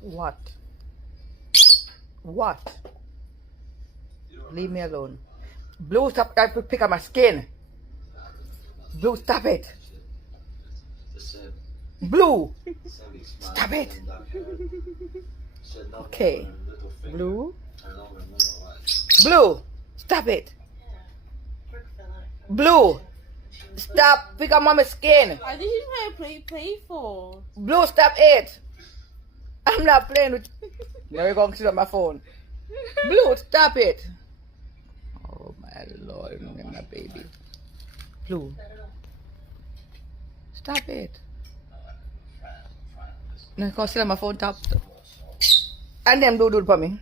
What? What? Leave me alone. Blue, stop trying to pick up my skin. Blue, stop it. Blue, stop it. Okay. Blue. Blue, stop it. Blue, stop pick up mommy's skin. I didn't even play for. Blue, stop it. I'm not playing with. Now you're going to sit on my phone. Blue, stop it. Oh my Lord, my baby. Blue, stop it. Now you can sit on my phone top. And them do it for me.